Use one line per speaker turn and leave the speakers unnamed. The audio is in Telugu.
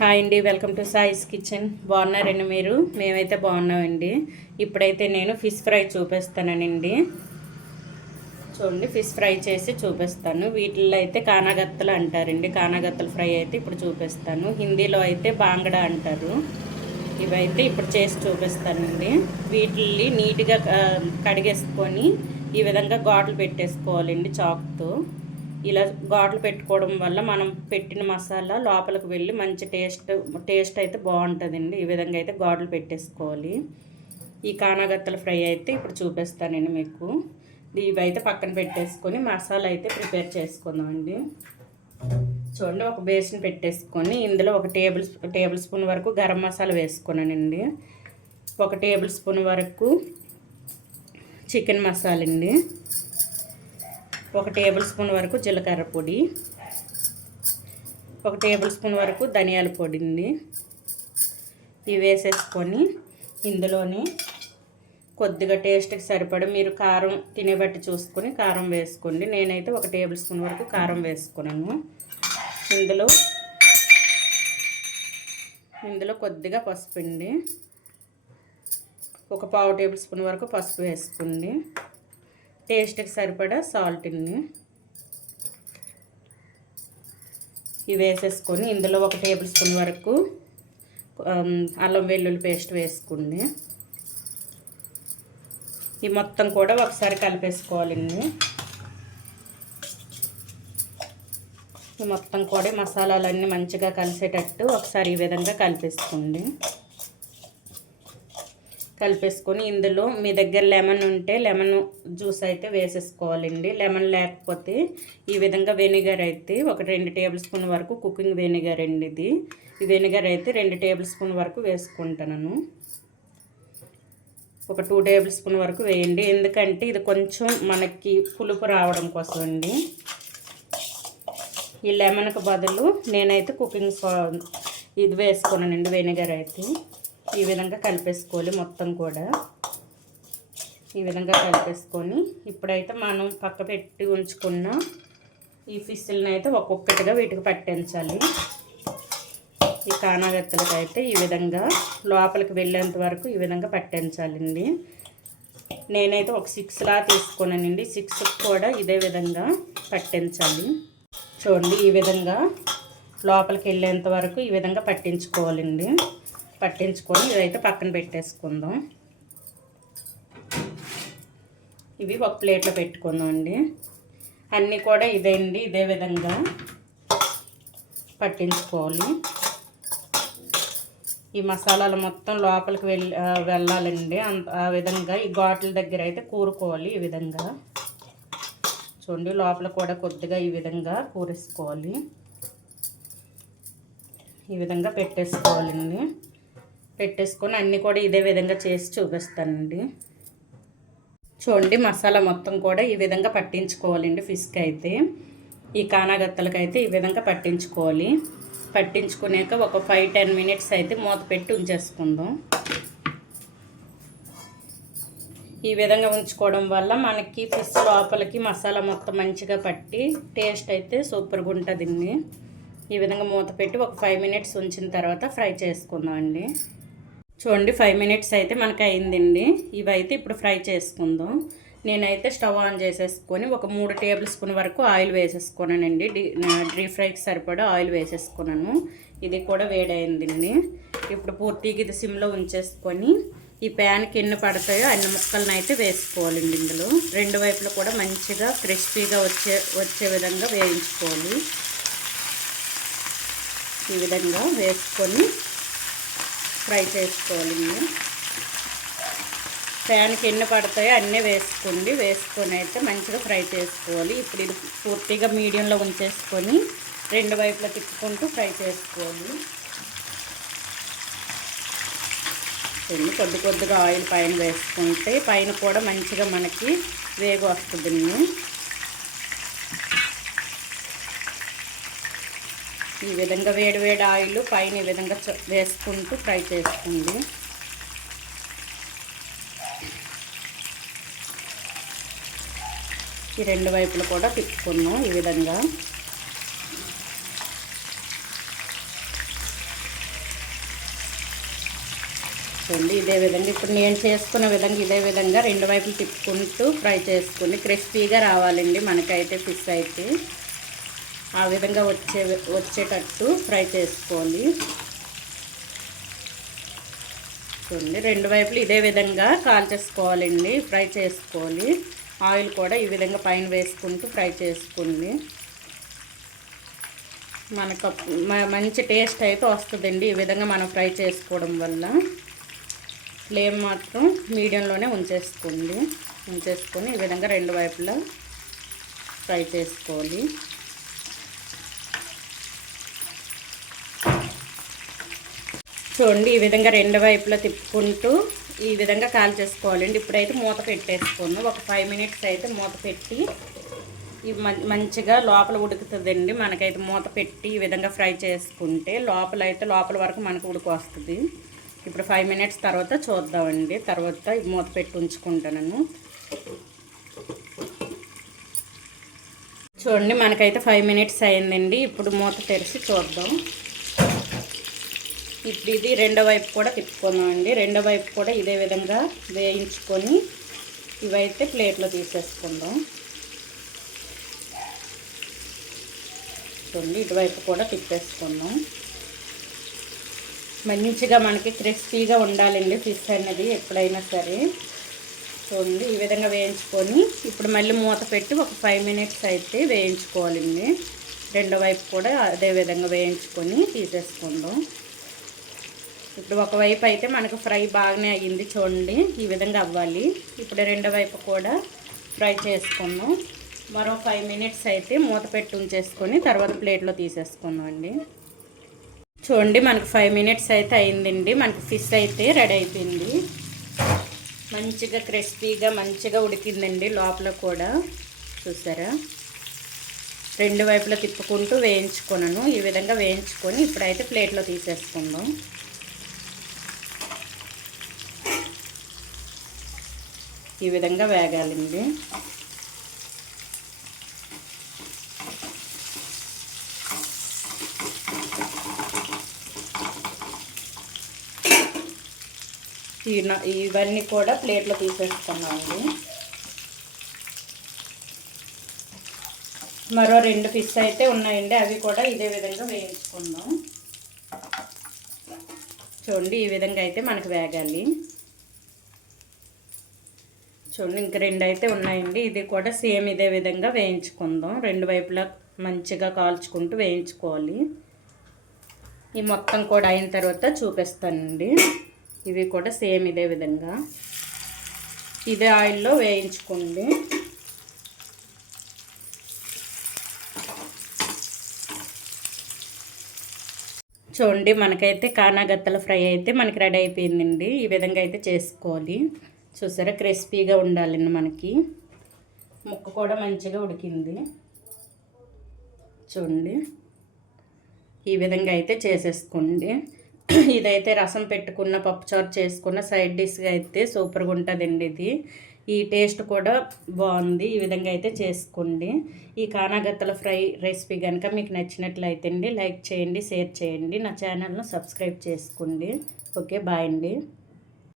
హాయ్ అండి వెల్కమ్ టు సాయిస్ కిచెన్ బాగున్నారండి మీరు? మేమైతే బాగున్నామండి. ఇప్పుడైతే నేను ఫిష్ ఫ్రై చూపిస్తానండి. చూడండి ఫిష్ ఫ్రై చేసి చూపిస్తాను. వీటిల్లో అయితే కానాగత్తలు అంటారండి. కానాగత్తల ఫ్రై అయితే ఇప్పుడు చూపిస్తాను. హిందీలో అయితే బాంగడా అంటారు. ఇవైతే ఇప్పుడు చేసి చూపిస్తానండి. వీటిల్ని నీట్గా కడిగేసుకొని ఈ విధంగా ఘాట్లు పెట్టేసుకోవాలండి చాక్తో. ఇలా ఘాట్లు పెట్టుకోవడం వల్ల మనం పెట్టిన మసాలా లోపలికి వెళ్ళి మంచి టేస్ట్ టేస్ట్ అయితే బాగుంటుందండి. ఈ విధంగా అయితే ఘాట్లు పెట్టేసుకోవాలి. ఈ కానాగత్తల ఫ్రై అయితే ఇప్పుడు చూపిస్తానండి మీకు. ఇవైతే పక్కన పెట్టేసుకొని మసాలా అయితే ప్రిపేర్ చేసుకుందామండి. చూడండి ఒక బేసిన్ పెట్టేసుకొని ఇందులో ఒక టేబుల్ టేబుల్ స్పూన్ వరకు గరం మసాలా వేసుకున్నానండి. ఒక టేబుల్ స్పూన్ వరకు చికెన్ మసాలా అండి. ఒక టేబుల్ స్పూన్ వరకు జీలకర్ర పొడి ఒక టేబుల్ స్పూన్ వరకు ధనియాల పొడి అండి. ఇవి వేసేసుకొని ఇందులోని కొద్దిగా టేస్ట్కి సరిపడ మీరు కారం తినే బట్టి చూసుకొని కారం వేసుకోండి. నేనైతే ఒక టేబుల్ స్పూన్ వరకు కారం వేసుకున్నాను. ఇందులో ఇందులో కొద్దిగా పసుపు అండి. ఒక పావు టేబుల్ స్పూన్ వరకు పసుపు వేసుకోండి. టేస్ట్కి సరిపడా సాల్ట్ అండి ఇవి వేసేసుకొని ఇందులో ఒక టేబుల్ స్పూన్ వరకు అల్లం వెల్లుల్లి పేస్ట్ వేసుకోండి ఈ మొత్తం కూడా ఒకసారి కలిపేసుకోవాలండి ఈ మొత్తం కూడా మసాలాలన్నీ మంచిగా కలిసేటట్టు ఒకసారి ఈ విధంగా కలిపేసుకోండి. కలిపేసుకొని ఇందులో మీ దగ్గర లెమన్ ఉంటే లెమన్ జ్యూస్ అయితే వేసేసుకోవాలండి. లెమన్ లేకపోతే ఈ విధంగా వెనిగర్ అయితే ఒక రెండు టేబుల్ స్పూన్ వరకు కుకింగ్ వెనిగర్ అండి ఇది. ఈ వెనిగర్ అయితే రెండు టేబుల్ స్పూన్ వరకు వేసుకుంటాను ఒక టూ టేబుల్ స్పూన్ వరకు వేయండి. ఎందుకంటే ఇది కొంచెం మనకి పులుపు రావడం కోసం అండి. ఈ లెమన్కి బదులు నేనైతే కుకింగ్ ఇది వేసుకున్నానండి వెనిగర్ అయితే. ఈ విధంగా కలిపేసుకోవాలి మొత్తం కూడా. ఈ విధంగా కలిపేసుకొని ఇప్పుడైతే మనం పక్క పెట్టి ఉంచుకున్న ఈ ఫిష్లని అయితే ఒక్కొక్కటిగా వీటికి పట్టించాలి ఈ కానాగత్తలకు అయితే ఈ విధంగా లోపలికి వెళ్ళేంత వరకు ఈ విధంగా పట్టించాలండి నేనైతే ఒక సిక్స్లా తీసుకున్నానండి. సిక్స్ కూడా ఇదే విధంగా పట్టించాలి చూడండి ఈ విధంగా లోపలికి వెళ్ళేంత వరకు ఈ విధంగా పట్టించుకోవాలండి. పట్టించుకొని ఇదైతే పక్కన పెట్టేసుకుందాం. ఇవి ఒక ప్లేట్లో పెట్టుకుందాం అండి అన్నీ కూడా ఇదే అండి ఇదే విధంగా పట్టించుకోవాలి. ఈ మసాలాలు మొత్తం లోపలికి వెళ్ళి వెళ్ళాలండి. అంత ఆ విధంగా ఈ ఘాట్ల దగ్గర అయితే కూరుకోవాలి ఈ విధంగా. చూడండి లోపల కూడా కొద్దిగా ఈ విధంగా కూరేసుకోవాలి. ఈ విధంగా పెట్టేసుకోవాలండి. పెట్టేసుకొని అన్నీ కూడా ఇదే విధంగా చేసి చూపిస్తానండి. చూడండి మసాలా మొత్తం కూడా ఈ విధంగా పట్టించుకోవాలండి ఫిష్కి అయితే. ఈ కానాగత్తలకి అయితే ఈ విధంగా పట్టించుకోవాలి. పట్టించుకున్నాక ఒక ఫైవ్ టెన్ మినిట్స్ అయితే మూత పెట్టి ఉంచేసుకుందాం. ఈ విధంగా ఉంచుకోవడం వల్ల మనకి ఫిష్ లోపలికి మసాలా మొత్తం మంచిగా పట్టి టేస్ట్ అయితే సూపర్గా ఉంటుందండి. ఈ విధంగా మూత పెట్టి ఒక ఫైవ్ మినిట్స్ ఉంచిన తర్వాత ఫ్రై చేసుకుందాం అండి చూడండి ఫైవ్ మినిట్స్ అయితే మనకి అయిందండి ఇవైతే ఇప్పుడు ఫ్రై చేసుకుందాం. నేనైతే స్టవ్ ఆన్ చేసేసుకొని ఒక మూడు టేబుల్ స్పూన్ వరకు ఆయిల్ వేసేసుకున్నానండి. డీ ఫ్రైకి సరిపడా ఆయిల్ వేసేసుకున్నాను. ఇది కూడా వేడైందండి. ఇప్పుడు పూర్తిగా ఇది సిమ్లో ఉంచేసుకొని ఈ ప్యాన్కి ఎన్ని పడతాయో అన్ని ముక్కలను అయితే వేసుకోవాలండి ఇందులో. రెండు వైపులు కూడా మంచిగా క్రిస్పీగా వచ్చే వచ్చే విధంగా వేయించుకోవాలి. ఈ విధంగా వేసుకొని ఫ్రై చేసుకోవాలి మేము ప్యాన్కి ఎన్ని పడతాయో అన్నీ వేసుకోండి. వేసుకొని అయితే మంచిగా ఫ్రై చేసుకోవాలి. ఇప్పుడు ఇది పూర్తిగా మీడియంలో ఉంచేసుకొని రెండు వైపులా తిప్పుకుంటూ ఫ్రై చేసుకోవాలి. చూడండి కొద్ది కొద్దిగా ఆయిల్ పైన వేసుకుంటే పైన కూడా మంచిగా మనకి వేగు వస్తుందండి ఈ విధంగా వేడి వేడి ఆయిల్ పైన ఈ విధంగా వేసుకుంటూ ఫ్రై చేసుకోండి. ఈ రెండు వైపులు కూడా తిప్పుకున్నాం ఈ విధంగా. చూడండి ఇదే విధంగా ఇప్పుడు నేను చేసుకున్న విధంగా ఇదే విధంగా రెండు వైపులు తిప్పుకుంటూ ఫ్రై చేసుకుని క్రిస్పీగా రావాలండి మనకైతే ఫిష్ అయితే. ఆ విధంగా వచ్చే వచ్చేటట్టు ఫ్రై చేసుకోవాలి. చూడండి రెండు వైపులు ఇదే విధంగా కాల్చేసుకోవాలండి ఫ్రై చేసుకోవాలి. ఆయిల్ కూడా ఈ విధంగా పైన వేసుకుంటూ ఫ్రై చేసుకోండి. మనకు మంచి టేస్ట్ అయితే వస్తుందండి ఈ విధంగా మనం ఫ్రై చేసుకోవడం వల్ల. ఫ్లేమ్ మాత్రం మీడియంలోనే ఉంచేసుకోండి. ఉంచేసుకొని ఈ విధంగా రెండు వైపులా ఫ్రై చేసుకోవాలి. చూడండి ఈ విధంగా రెండు వైపులా తిప్పుకుంటూ ఈ విధంగా కాల్ చేసుకోవాలండి. ఇప్పుడైతే మూత పెట్టేసుకున్నాం. ఒక ఫైవ్ మినిట్స్ అయితే మూత పెట్టి ఇవి మంచిగా లోపల ఉడుకుతుందండి. మనకైతే మూత పెట్టి ఈ విధంగా ఫ్రై చేసుకుంటే లోపల అయితే లోపల వరకు మనకు ఉడికొస్తుంది. వస్తుంది ఇప్పుడు ఫైవ్ మినిట్స్ తర్వాత చూద్దామండి. తర్వాత మూత పెట్టి ఉంచుకుంటాను చూడండి మనకైతే ఫైవ్ మినిట్స్ అయిందండి. ఇప్పుడు మూత తెరిచి చూద్దాం. ఇప్పుడు ఇది రెండో వైపు కూడా తిప్పుకుందామండి. రెండో వైపు కూడా ఇదే విధంగా వేయించుకొని ఇవైతే ప్లేట్లో తీసేసుకుందాం. చూడండి ఇటువైపు కూడా తిప్పేసుకుందాం. మంచిగా మనకి క్రిస్పీగా ఉండాలండి ఫిష్ అనేది ఎప్పుడైనా సరే. చూడండి ఈ విధంగా వేయించుకొని ఇప్పుడు మళ్ళీ మూత పెట్టి ఒక ఫైవ్ మినిట్స్ అయితే వేయించుకోవాలండి. రెండో వైపు కూడా అదే విధంగా వేయించుకొని తీసేసుకుందాం. ఇప్పుడు ఒకవైపు అయితే మనకు ఫ్రై బాగానే అయ్యింది చూడండి ఈ విధంగా అవ్వాలి. ఇప్పుడు రెండో వైపు కూడా ఫ్రై చేసుకుందాం. మరో ఫైవ్ మినిట్స్ అయితే మూత పెట్టి ఉంచేసుకొని తర్వాత ప్లేట్లో తీసేసుకుందాం అండి. చూడండి మనకు ఫైవ్ మినిట్స్ అయితే అయిందండి. మనకు ఫిష్ అయితే రెడీ అయిపోయింది. మంచిగా క్రిస్పీగా మంచిగా ఉడికిందండి లోపల కూడా. చూసారా? రెండు వైపులా తిప్పుకుంటూ వేయించుకున్నాను ఈ విధంగా వేయించుకొని ఇప్పుడైతే ప్లేట్లో తీసేసుకుందాం. ఈ విధంగా వేగాలండి. ఇవన్నీ కూడా ప్లేట్లో తీసేసుకున్నామండి మరో రెండు ఫిష్ అయితే ఉన్నాయండి అవి కూడా ఇదే విధంగా వేయించుకుందాం. చూడండి ఈ విధంగా అయితే మనకు వేగాలి. చూడండి ఇంక రెండు అయితే ఉన్నాయండి. ఇది కూడా సేమ్ ఇదే విధంగా వేయించుకుందాం. రెండు వైపులా మంచిగా కాల్చుకుంటూ వేయించుకోవాలి. ఈ మొత్తం కూడా అయిన తర్వాత చూపిస్తానండి. ఇవి కూడా సేమ్ ఇదే విధంగా. ఇదే ఆయిల్లో వేయించుకోండి. చూడండి మనకైతే కానాగత్తల ఫ్రై అయితే మనకి రెడీ అయిపోయిందండి. ఈ విధంగా అయితే చేసుకోవాలి. చూసారా? క్రిస్పీగా ఉండాలండి మనకి. ముక్క కూడా మంచిగా ఉడికింది. చూడండి. ఈ విధంగా అయితే చేసేసుకోండి. ఇదైతే రసం పెట్టుకున్న పప్పుచారు చేసుకున్న సైడ్ డిష్గా అయితే సూపర్గా ఉంటుందండి ఇది. ఈ టేస్ట్ కూడా బాగుంది. ఈ విధంగా అయితే చేసుకోండి. ఈ కానాగత్తల ఫ్రై రెసిపీ కనుక మీకు నచ్చినట్లయితే అండి లైక్ చేయండి షేర్ చేయండి. నా ఛానల్ను సబ్స్క్రైబ్ చేసుకోండి. ఓకే బాయ్ అండి.